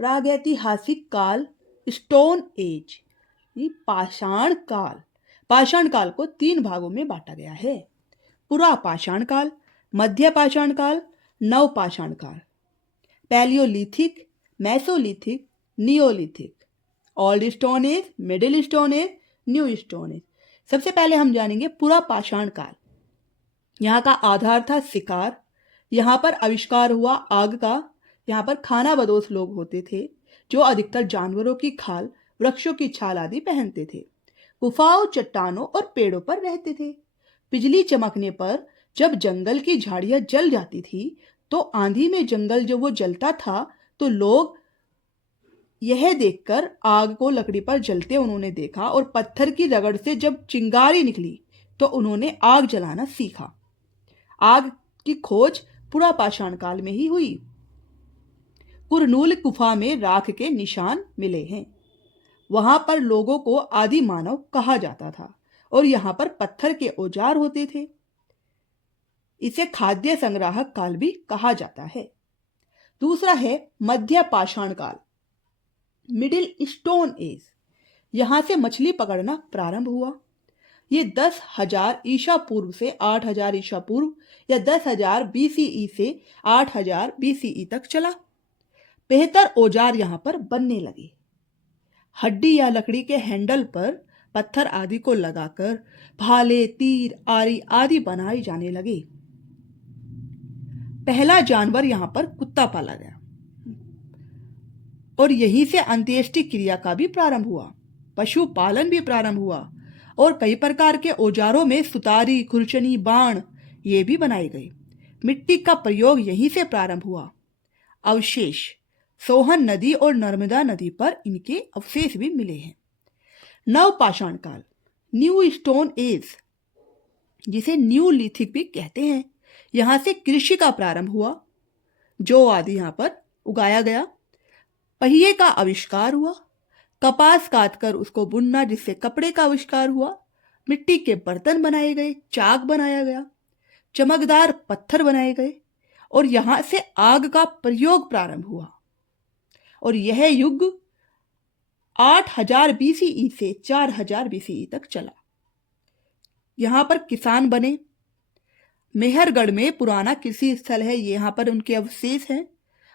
प्रागैतिहासिक काल, stone age, ये पाषाण काल। पाषाण काल को 3 भागों में बांटा गया है। पुरा पाषाण काल, मध्य पाषाण काल, नव पाषाण काल। Palaeolithic, Mesolithic, Neolithic. Old stone age, middle stone age, new stone age. सबसे पहले हम जानेंगे पुरा पाषाण काल। यहाँ का आधार था शिकार। यहाँ पर आविष्कार हुआ आग का। यहाँ पर खाना बदोश लोग होते थे जो अधिकतर जानवरों की खाल, वृक्षों की छाल आदि पहनते थे। गुफाओं, चट्टानों और पेड़ों पर रहते थे। बिजली चमकने पर जब जंगल की झाड़ियां जल जाती थी तो आंधी में जंगल जब वो जलता था तो लोग यह देखकर आग को लकड़ी पर जलते उन्होंने देखा और पत्थर की रगड़ से जब चिंगारी निकली तो उन्होंने आग जलाना सीखा। आग की खोज पुरा पाषाण काल में ही हुई। कुरनूल गुफा में राख के निशान मिले हैं। वहां पर लोगों को आदि मानव कहा जाता था और यहां पर पत्थर के औजार होते थे। इसे खाद्य संग्राहक काल भी कहा जाता है। दूसरा है मध्य पाषाण काल, मिडिल स्टोन एज। यहां से मछली पकड़ना प्रारंभ हुआ। ये 10,000 ईसा पूर्व से 8,000 ईसा पूर्व या 10,000 बीसीई से 8,000 बीसीई तक चला। बेहतर औजार यहां पर बनने लगे। हड्डी या लकड़ी के हैंडल पर पत्थर आदि को लगाकर भाले, तीर, आरी आदि बनाए जाने लगे। पहला जानवर यहां पर कुत्ता पाला गया और यहीं से अंत्येष्टि क्रिया का भी प्रारंभ हुआ। पशुपालन भी प्रारंभ हुआ और कई प्रकार के औजारों में सुतारी, खुरचनी, बाण ये भी बनाए गए। मिट्टी का प्रयोग यहीं से प्रारंभ हुआ। अवशेष, सोहन नदी और नर्मदा नदी पर इनके अवशेष भी मिले हैं। नव पाषाण काल, न्यू स्टोन एज, जिसे न्यू लिथिक भी कहते हैं। यहां से कृषि का प्रारंभ हुआ। जौ आदि यहां पर उगाया गया। पहिए का आविष्कार हुआ। कपास काटकर उसको बुनना, जिससे कपड़े का आविष्कार हुआ। मिट्टी के बर्तन बनाए गए, चाक बनाया गया, चमकदार पत्थर बनाए गए और यहां से आग का प्रयोग प्रारंभ हुआ। और यह युग 8,000 बीसीई से 4,000 बीसीई तक चला। यहां पर किसान बने। मेहरगढ़ में पुराना कृषि स्थल है, यहां पर उनके अवशेष हैं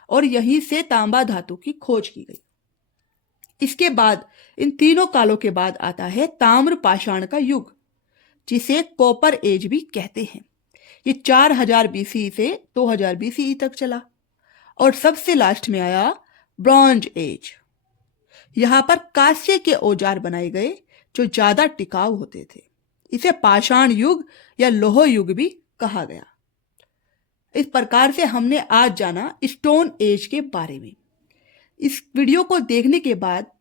और यहीं से तांबा धातु की खोज की गई। इसके बाद, इन तीनों कालों के बाद आता है ताम्र पाषाण का युग, जिसे कॉपर एज भी कहते हैं। ये 4,000 बीसी से 2,000 बीसी तक चला और सबसे लास्ट में आया ब्रॉन्ज एज। यहां पर कांस्य के औजार बनाए गए जो ज्यादा टिकाऊ होते थे। इसे पाषाण युग या लौह युग भी कहा गया। इस प्रकार से हमने आज जाना स्टोन एज के बारे में। इस वीडियो को देखने के बाद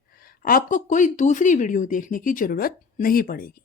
आपको कोई दूसरी वीडियो देखने की जरूरत नहीं पड़ेगी।